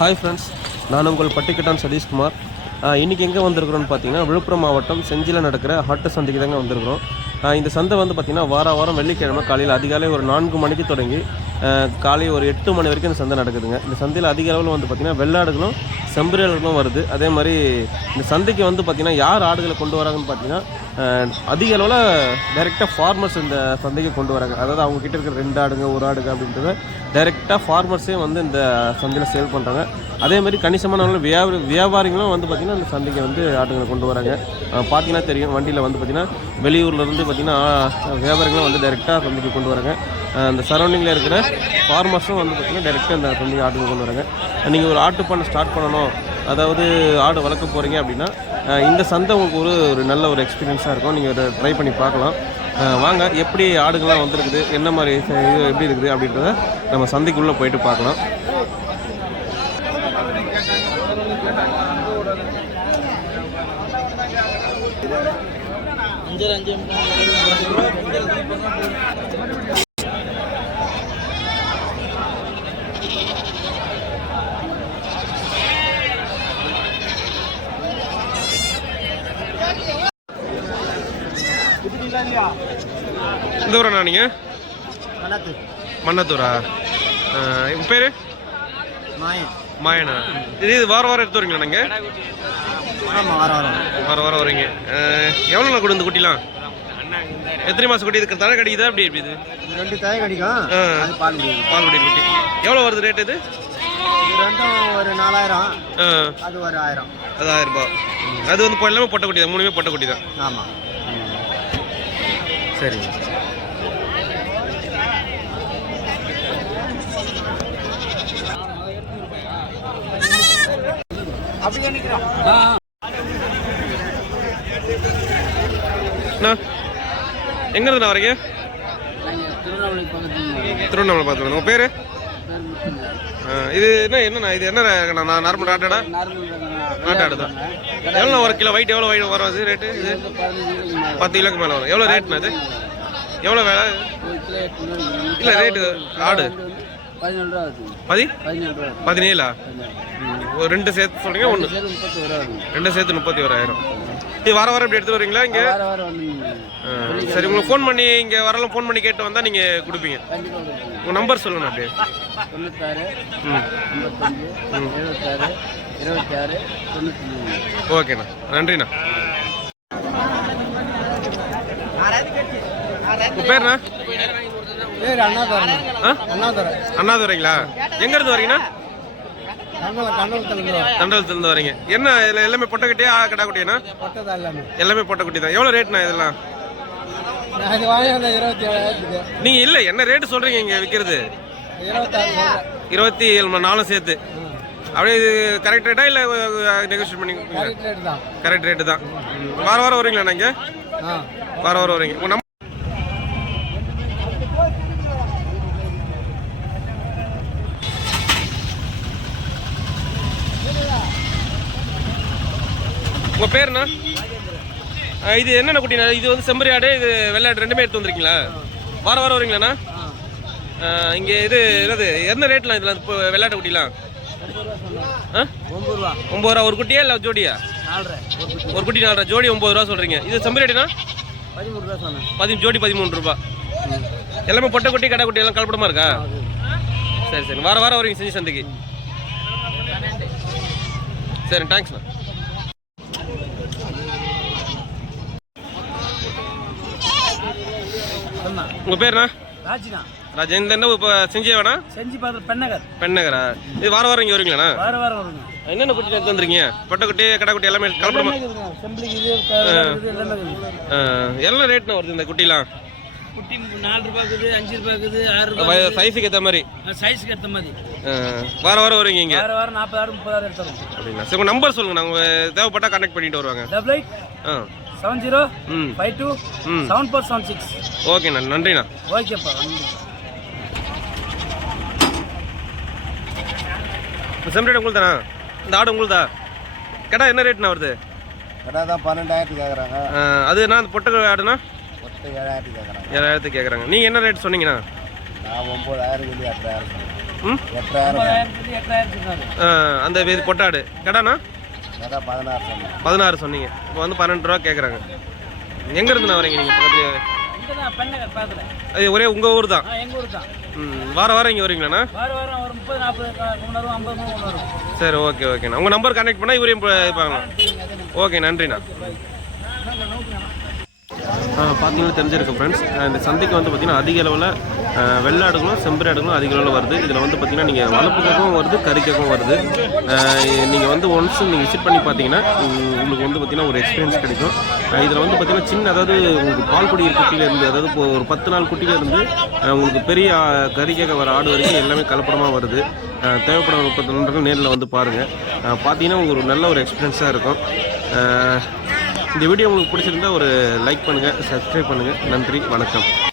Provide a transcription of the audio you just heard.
Hi friends, நான் உங்கள் பட்டிக்கட்டான் சதீஷ்குமார். இன்றைக்கி எங்கே வந்திருக்கிறோன்னு பார்த்தீங்கன்னா, விழுப்புரம் மாவட்டம் செஞ்சியில் நடக்கிற ஹாட்டு சந்தைக்கு தாங்க வந்திருக்கிறோம். இந்த சந்தை வந்து பார்த்திங்கன்னா வாரம் வெள்ளிக்கிழமை காலையில் அதிகாலை ஒரு 4 மணிக்கு தொடங்கி காலை ஒரு 8 மணி வரைக்கும் இந்த சந்தை நடக்குதுங்க. இந்த சந்தையில் அதிக அளவில் வந்து பார்த்திங்கன்னா வெள்ளாடுகளும் செம்பரியாடுகளும் வருது. அதே மாதிரி இந்த சந்தைக்கு வந்து பார்த்திங்கன்னா யார் ஆடுகளை கொண்டு வராங்கன்னு பார்த்தீங்கன்னா, அதிக அளவில் டைரெக்டாக ஃபார்மர்ஸ் இந்த சந்தைக்கு கொண்டு வராங்க. அதாவது அவங்கக்கிட்ட இருக்கிற 2 ஆடுங்க 1 ஆடுங்க அப்படின்றத டைரெக்டாக ஃபார்மர்ஸே வந்து இந்த சந்தையில் சேல் பண்ணுறாங்க. அதேமாதிரி கணிசமான வியாபாரிகளும் வந்து பார்த்திங்கன்னா இந்த சந்தைக்கு வந்து ஆடுகளை கொண்டு வராங்க. பார்த்திங்கன்னா தெரியும், வண்டியில் வந்து பார்த்திங்கன்னா வெளியூர்லேருந்து பார்த்திங்கன்னா வியாபாரிகளும் வந்து டைரெக்டாக சந்தைக்கு கொண்டு வராங்க. அந்த சரௌண்டிங்கில் இருக்கிற ஃபார்மர்ஸும் வந்து பார்த்திங்கன்னா டைரெக்டாக இந்த சந்தைக்கு ஆடுகள் கொண்டு வராங்க. நீங்கள் ஒரு ஆட்டு பண்ண ஸ்டார்ட் பண்ணணும், அதாவது ஆடு வளர்க்க போகிறீங்க அப்படின்னா இந்த சந்தை உங்களுக்கு ஒரு நல்ல ஒரு எக்ஸ்பீரியன்ஸாக இருக்கும். நீங்கள் ட்ரை பண்ணி பார்க்கலாம். வாங்க, எப்படி ஆடுகள்லாம் வந்துருக்குது, என்ன மாதிரி இது எப்படி இருக்குது அப்படின்றத நம்ம சந்தைக்குள்ளே போயிட்டு பார்க்கலாம். இந்த ஊரா நீங்கள்? மன்னத்தூரா? உங்கள் பேர்? மாயனா. இது வாரம் எடுத்து வரீங்களா நீங்கள்? வாரம் வரீங்க. எவ்வளோ நாள் கொடு இந்த குட்டிலாம்? எத்தனை மாதம் குட்டி? இதுக்கு தலை கடிக்குதா? அப்படி எப்படி இது? 2 தலை கடிக்கும். பால்குடி குட்டி எவ்வளோ வருது ரேட்? இது ரெண்டும் ஒரு 4000, அது ஒரு 1000. அது 1000 ரூபாய். அது வந்து எல்லாமே பொட்டை குட்டி தான், 3மே பொட்டை குட்டி தான். ஆமாம், சரி. எங்க இருந்து வரீங்க? திருவண்ணாமலை பார்த்து. உங்க பேரு? இது என்ன இது என்ன நார்மல் ஆட்டாடா? நாட்டாடு தான். எவ்வளோ ஒரு கிலோ வெயிட் எவ்வளோ வரும் அது ரேட்டு? இது 10 கிலோக்கு மேலே வரும். எவ்வளோ ரேட்னா அது? எவ்வளோ வேலை இல்லை ரேட்டு? ஆடு 17 ஒரு 2 சேர்த்து சொல்றீங்க? 1 2 சேர்த்து 31,000. இது வாரம் இப்படி எடுத்து வரீங்களா இங்கே? சரி, உங்களுக்கு ஃபோன் பண்ணி இங்கே வரலாம் ஃபோன் பண்ணி கேட்டு வந்தால் நீங்கள் கொடுப்பீங்க. உங்கள் நம்பர் சொல்லுங்க அப்படியே. 96 ஓகேண்ணா, நன்றிண்ணா. உங்கள் பேருண்ணா? அண்ணாதுரைங்களா? எங்கேருந்து வரீங்கண்ணா? தண்டலத்துலேருந்து வரீங்க. என்ன இதில் எல்லாமே பொட்டைக்குட்டியா கடா குட்டியாண்ணா? எல்லாமே பொட்டைக்குட்டி தான். எவ்வளோ ரேட்ண்ணா இதெல்லாம்? நீங்கள் இல்லை என்ன ரேட்டு சொல்கிறீங்க இங்கே விற்கிறது? 27 சேர்த்து. அப்படியே இது கரெக்ட் ரேட்டா இல்லை நெகோஷியேட் பண்ணி? கரெக்ட் ரேட்டு தான். வாரம் வரீங்களா இங்கே? வாரம் வரீங்க. உங்கள் நம்பர்? உங்கள் பேருண்ணா? இது என்னென்ன குட்டிண்ணா? இது வந்து செம்பரியாடு, இது வெள்ளாடு, ரெண்டுமே எடுத்து வந்துருக்கீங்களா? வாரம் வரீங்களாண்ணா? இங்கே இது என்னது என்ன ரேட்லாம் இதில் இப்போ வெள்ளாட்டு குட்டிலாம்? 9 ரூபா ஒரு குட்டியா இல்லை ஜோடியா? ஒரு குட்டி 4 ஜோடி 9 ரூபா சொல்கிறீங்க. இது செம்பரியாடுனா 13 ஜோடி 13 ரூபா. எல்லாமே பொட்டை குட்டி கடை குட்டி எல்லாம் கலப்படமாக இருக்கா? சரி. வாரம் வரீங்க செஞ்சு சந்தைக்கு. சரி, தேங்க்ஸ்ண்ணா. உங்க பேருண்ணா? ராஜா. இந்த என்ன இப்போ செஞ்சே வேணா? செஞ்சு பார்த்து பெண்ணகரா? இது வாரம் இங்கே வருவீங்களாண்ணா? வாரம் என்னென்ன குட்டி எடுத்து வந்துருக்கீங்க? பொட்டை குட்டி கடை குட்டி எல்லாமே கலப்படமா? எல்லாம் ரேட்னா வருது இந்த குட்டிலாம்? குட்டி 4 ரூபாய்க்குது, 5 ரூபாய்க்குது, 6 ரூபாய். சைஸுக்கு ஏற்ற மாதிரி? சைஸுக்கு ஏற்ற மாதிரி. வாரம் வருவீங்க இங்கே? வாரம் 40,000 30,000 எடுத்துறோம். அப்படிங்களா? சரி, உங்கள் நம்பர் சொல்லுங்க, நாங்கள் தேவைப்பட்டா கனெக்ட் பண்ணிட்டு வருவாங்க. 8870527476. ஓகேண்ணா, நன்றிண்ணா. ஓகேப்பா. செம்பரியாடு உங்களுக்கு தானா? இந்த ஆடு உங்களுக்கு தான்? கடை என்ன ரேட்ண்ணா வருது? கடை தான் 12,000 கேட்குறாங்க. அது என்ன பொட்டை ஆடுனா? 7,000 கேட்குறாங்க. நீங்கள் என்ன ரேட் சொன்னீங்கண்ணா? நான் 9,000 சொல்லி 8,000. ம் அந்த இது பொட்டாடு கடாண்ணா 16 சொன்னீங்க. இப்போ வந்து 12 ரூபா கேட்குறாங்க. எங்கேருந்துண்ணா வரீங்க நீங்கள் பக்கத்தில்? அது ஒரே உங்கள் ஊர் தான்? வாரம் வாரம் இங்கே வரீங்களாண்ணா? சரி, ஓகே ஓகேண்ணா. உங்கள் நம்பர் கனெக்ட் பண்ணால் இவரையும் இருப்பாங்களா? ஓகே, நன்றிண்ணா. பார்த்தீங்கன்னா தெரிஞ்சிருக்கு ஃப்ரெண்ட்ஸ், இந்த சந்தைக்கு வந்து பார்த்திங்கன்னா அதிக அளவில் வெள்ளாடுகளும் செம்பரியாடுகளும் அதிக அளவில் வருது. இதில் வந்து பார்த்திங்கன்னா நீங்கள் வளர்ப்புக்காகவும் வருது, கறிக்காகவும் வருது. நீங்கள் வந்து ஒன்ஸ் நீங்கள் விசிட் பண்ணி பார்த்தீங்கன்னா உங்களுக்கு வந்து பார்த்திங்கன்னா ஒரு எக்ஸ்பீரியன்ஸ் கிடைக்கும். இதில் வந்து பார்த்திங்கன்னா சின்ன, அதாவது உங்களுக்கு பால் குடி குட்டியிலேருந்து, அதாவது இப்போ ஒரு 10 நாள் குட்டியிலேருந்து உங்களுக்கு பெரிய கறிக்காக வர ஆடு வரைக்கும் எல்லாமே கலப்படமாக வருது. தேவைப்படும் 30 நண்பர்கள் நேரில் வந்து பாருங்கள். பார்த்தீங்கன்னா உங்களுக்கு ஒரு நல்ல ஒரு எக்ஸ்பீரியன்ஸாக இருக்கும். இந்த வீடியோ உங்களுக்கு பிடிச்சிருந்தா ஒரு லைக் பண்ணுங்கள், சப்ஸ்கிரைப் பண்ணுங்கள். நன்றி, வணக்கம்.